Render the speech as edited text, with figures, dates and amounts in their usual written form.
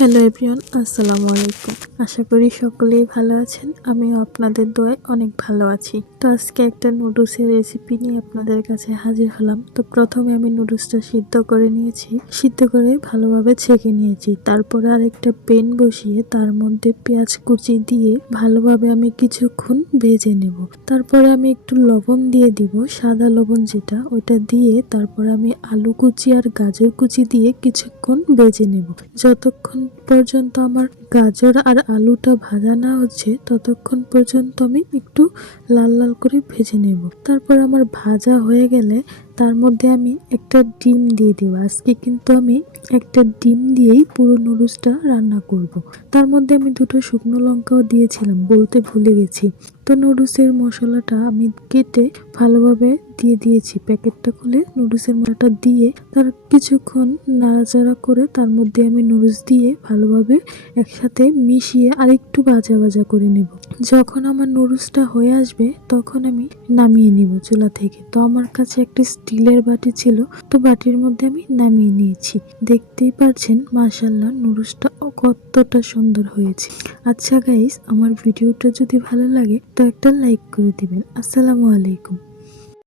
Hello everyone, আসসালামু আলাইকুম। আশা করি সকলেই ভালো আছেন। আমিও আপনাদের দোয়ায় অনেক ভালো আছি। তো আজকে একটা নুডলসের রেসিপি নিয়ে আপনাদের কাছে হাজির হলাম। তো প্রথমে আমি নুডলসটা সিদ্ধ করে নিয়েছি, সিদ্ধ করে ভালোভাবে ছেঁকে নিয়েছি। তারপরে আরেকটা প্যান বসিয়ে তার মধ্যে পেঁয়াজ কুচি দিয়ে ভালোভাবে আমি কিছুক্ষণ ভেজে নেব। তারপরে আমি একটু লবণ দিয়ে দিব, সাদা লবণ যেটা, ওইটা দিয়ে তারপরে আমি আলু কুচি আর গাজর কুচি দিয়ে কিছুক্ষণ ভেজে নেব। যতক্ষণ পর্যন্ত আমার গাজর আর আলুটা ভাজা না হচ্ছে ততক্ষণ পর্যন্ত আমি একটু লাল লাল করে ভেজে নেব। তারপর আমার ভাজা হয়ে গেলে তার মধ্যে আমি একটা ডিম দিয়ে দেব। আজকে কিন্তু আমি একটা ডিম দিয়েই পুরো নুডলসটা রান্না করব। তার মধ্যে আমি দুটো শুকনো লঙ্কাও দিয়েছিলাম, বলতে ভুলে গেছি। তো নুডলসের মশলাটা আমি কেটে ভালোভাবে দিয়ে দিয়েছি। প্যাকেটটা খুলে নুডলসের মশলাটা দিয়ে তার কিছুক্ষণ নাড়াচাড়া করে তার মধ্যে আমি নুডলস দিয়ে ভালোভাবে একসাথে মিশিয়ে আরেকটু ভাজা ভাজা করে নেব। যখন আমার নুডলসটা হয়ে আসবে তখন আমি নামিয়ে নিব চুলা থেকে। তো আমার কাছে একটা স্টিলের বাটি ছিল, তো বাটির মধ্যে আমি নামিয়ে নিয়েছি। দেখতেই পারছেন মাশাআল্লাহ নুডলসটা কতটা সুন্দর হয়েছে। আচ্ছা গাইস, আমার ভিডিওটা যদি ভালো লাগে তো একটা লাইক করে দিবেন। আসসালামু আলাইকুম।